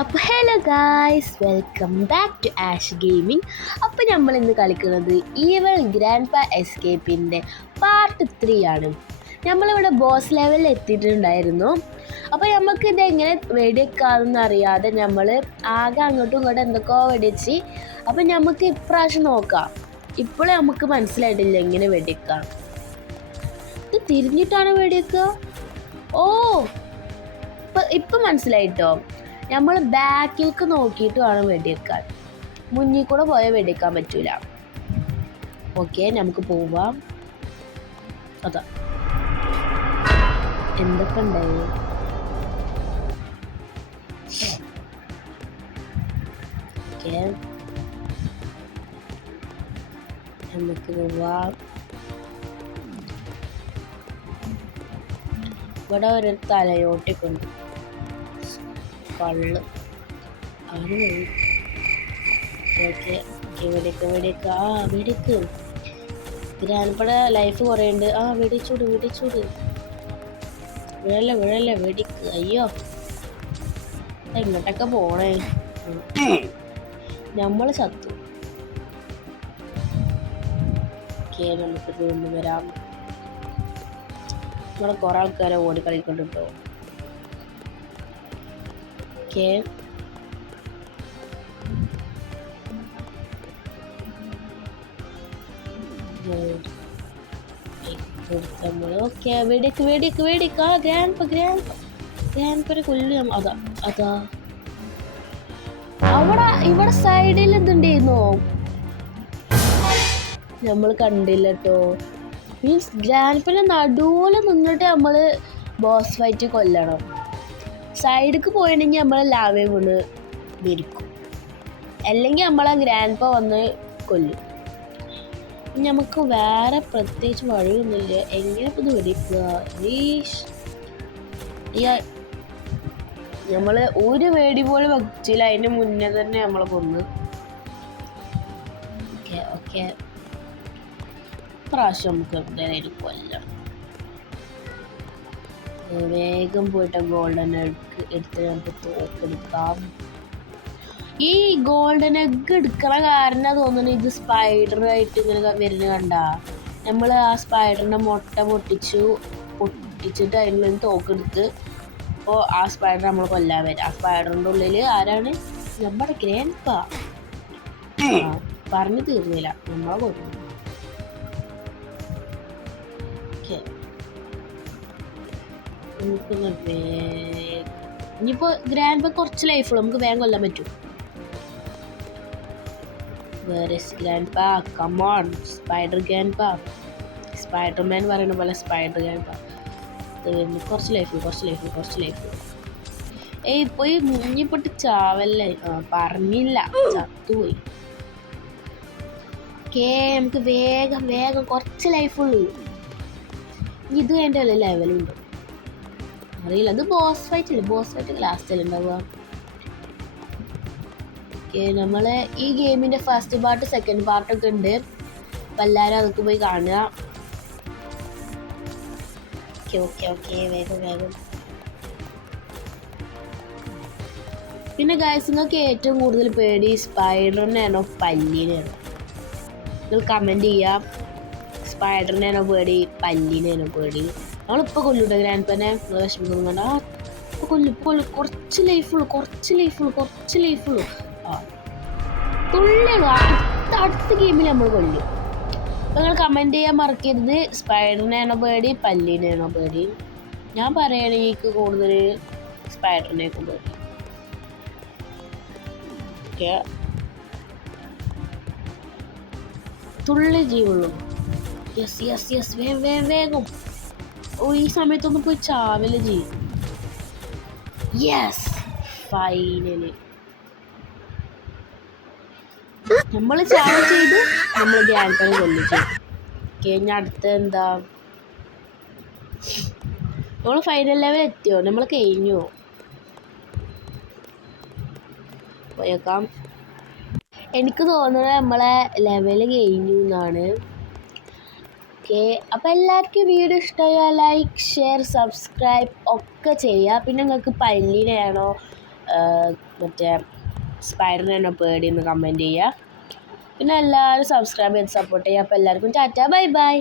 അപ്പോൾ hello guys, welcome back to Ash gaming. അപ്പോൾ നമ്മൾ ഇന്ന് കളിക്കുന്നത് ഈവൽ ഗ്രാൻഡ് പാ എസ്കേപ്പിൻ്റെ പാർട്ട് 3 ആണ്. നമ്മളിവിടെ ബോസ് ലെവലിൽ എത്തിയിട്ടുണ്ടായിരുന്നു. അപ്പോൾ നമുക്ക് ഇതെങ്ങനെ വെടിവെക്കാമെന്ന് അറിയാതെ നമ്മൾ ആകെ അങ്ങോട്ടും ഇങ്ങോട്ടും എന്തൊക്കെയോ വെടിച്ച്. അപ്പോൾ നമുക്ക് ഇപ്രാവശ്യം നോക്കാം. ഇപ്പോഴേ നമുക്ക് മനസ്സിലായിട്ടില്ല എങ്ങനെ വെടിവെക്കാം. ഇത് തിരിഞ്ഞിട്ടാണ് വെടിവെക്കുക. ഓ, ഇപ്പം മനസ്സിലായിട്ടോ. നമ്മൾ ബാക്കിലേക്ക് നോക്കിയിട്ട് വേണം വെടിവെക്കാൻ. മുന്നിൽ കൂടെ പോയാൽ വെടിവെക്കാൻ പറ്റൂല. ഓക്കെ, നമുക്ക് പോവാം. അതാ എന്തൊക്കെ ഉണ്ടായി. ഓക്കെ, നമുക്ക് പോവാം. ഇവിടെ ഒരു തലയോട്ടിക്കുണ്ട്. കള്ള് ആണ്. ഓക്കെ, വെടിക്ക്. ആ വെടിക്ക്. ഗ്രാൻഡ്പയുടെ ലൈഫ് കുറേ ഉണ്ട്. ആ വെടിച്ചൂട്. വിഴല്ലേ വെടിക്ക്. അയ്യോ, എങ്ങോട്ടൊക്കെ പോണേ. നമ്മൾ ചത്തു. ഓക്കെ, നമുക്ക് വീണ്ടും വരാം. ഇവിടെ കുറേ ആൾക്കാരെ ഓടിക്കളിക്കൊണ്ടിട്ടോ. Okay, okay, വെടിക്ക്. ആ ഗ്രാൻഡ്പ കൊല്ലും. അതാ ഇവിടെ സൈഡിൽ എന്തുണ്ടായിരുന്നോ, നമ്മൾ കണ്ടില്ല കേട്ടോ. മീൻസ് ഗ്രാൻഡ്പനെ നടുവിൽ നിന്നിട്ട് നമ്മൾ ബോസ് ഫൈറ്റ് കൊല്ലണം. സൈഡിലേക്ക് പോയിട്ടുണ്ടെങ്കിൽ നമ്മൾ ലാവേ വീണ് മരിക്കും, അല്ലെങ്കിൽ നമ്മളെ ഗ്രാൻഡ്പ വന്ന് കൊല്ലും. നമുക്ക് വേറെ പ്രത്യേകിച്ച് വഴിയൊന്നുമില്ല. എങ്ങനെ ഇപ്പം ഇത് വെടിക്കുക? നമ്മൾ ഒരു വേടി പോലും വെച്ചില്ല. അതിൻ്റെ മുന്നേ തന്നെ നമ്മളെ കൊന്ന്. ഓക്കെ, പ്രാവശ്യം നമുക്ക് എന്തായാലും കൊല്ലണം. വേഗം പോയിട്ട് ഗോൾഡൻ എഗ് എടുത്ത് നമുക്ക് തോക്കെടുക്കാം. ഈ ഗോൾഡൻ എഗ് എടുക്കണ കാരണം തോന്നുന്നു ഇത് സ്പൈഡറായിട്ട് ഇങ്ങനെ വരുന്ന കണ്ട. നമ്മൾ ആ സ്പൈഡറിൻ്റെ മുട്ട പൊട്ടിച്ചിട്ട് അതിൽ നിന്ന് തോക്കെടുത്ത് അപ്പോൾ ആ സ്പൈഡർ നമ്മൾ കൊല്ലാൻ വരും. ആ സ്പൈഡറിൻ്റെ ഉള്ളിൽ ആരാണ്? നമ്മുടെ ഗ്രാൻഡ്പ. പറഞ്ഞു തീർന്നില്ല, നമ്മളെ കൊല്ലും. ഓക്കെ, നമുക്കൊന്ന് ഇനിയിപ്പോൾ ഗ്രാൻഡ്പ കുറച്ച് ലൈഫുള്ളൂ, നമുക്ക് വേഗം കൊല്ലാൻ പറ്റും. Where is Grandpa? Come on, Spider Grandpa. Spider-Man പറയുന്ന പോലെ Spider Grandpa. കുറച്ച് ലൈഫ്. ഏയ് പോയി മുങ്ങിപ്പൊട്ട് ചാവല്ലേ. പറഞ്ഞില്ല, ചത്തുപോയി. ഓക്കേ, നമുക്ക് വേഗം കുറച്ച് ലൈഫുള്ളൂ. ഇത് എൻ്റെ ലെവലുണ്ട് അറിയില്ല. അത് ബോസ് ഫൈറ്റ് ലാസ്റ്റിൽ ഉണ്ടാവുക. ഓക്കെ, നമ്മൾ ഈ ഗെയിമിൻ്റെ ഫസ്റ്റ് പാർട്ട് സെക്കൻഡ് പാർട്ടൊക്കെ ഉണ്ട്. അപ്പം എല്ലാവരും അതൊക്കെ പോയി കാണുക. ഓക്കെ, വേഗം. പിന്നെ ഗൈസ്, നിങ്ങൾക്ക് ഏറ്റവും കൂടുതൽ പേടി സ്പൈഡറിനെയാണോ പല്ലിനെയാണോ? നിങ്ങൾ കമൻറ്റ് ചെയ്യാം. സ്പൈഡറിനെയാണോ പേടി, പല്ലിനെയാണോ പേടി? നമ്മളിപ്പോൾ കൊല്ലൂട്ടോ ഗ്രാൻഡ്പനെ. നിങ്ങൾ വിഷമിക്കൊന്നും വേണ്ട. ഇപ്പോൾ കൊല്ലും. കുറച്ച് ലൈഫുള്ളൂ. തുള്ളിയുള്ളൂ. അടുത്ത ഗെയിമിൽ നമ്മൾ കൊല്ലും. അപ്പോൾ നിങ്ങൾ കമൻറ്റ് ചെയ്യാൻ മറക്കരുത്. സ്പൈഡറിനെയാണോ പേടി, പല്ലിനെയാണോ പേടി? ഞാൻ പറയുകയാണെങ്കിൽ എനിക്ക് കൂടുതൽ സ്പൈഡറിനെയൊക്കെ പേടി. ഓക്കെ, തുള്ളി ജീവുള്ളൂ. യെസ്, വേഗം. ഓ, ഈ സമയത്തൊന്നും പോയി ചാവല് ചെയ്യും. യെസ്, ഫൈനലി നമ്മൾ ചാവ ചെയ്തു. നമ്മൾ ഗ്രാൻഡ്പനെ കൊല്ലു ചെയ്തു. കഴിഞ്ഞ അടുത്ത എന്താ? നമ്മൾ ഫൈനൽ ലെവൽ എത്തിയോ? നമ്മൾ കഴിഞ്ഞു പോയേക്കാം. എനിക്ക് തോന്നുന്നത് നമ്മളെ ലെവൽ കഴിഞ്ഞു എന്നാണ്. ഓക്കെ, അപ്പോൾ എല്ലാവർക്കും വീഡിയോ ഇഷ്ടമായാൽ ലൈക്ക്, ഷെയർ, സബ്സ്ക്രൈബ് ഒക്കെ ചെയ്യുക. പിന്നെ നിങ്ങൾക്ക് പല്ലിനെയാണോ മറ്റേ സ്പൈഡറിനെ പേടിയെന്ന് കമൻറ്റ് ചെയ്യുക. പിന്നെ എല്ലാവരും സബ്സ്ക്രൈബ് ചെയ്ത് സപ്പോർട്ട് ചെയ്യുക. അപ്പോൾ എല്ലാവർക്കും ടാറ്റ ബൈ ബൈ.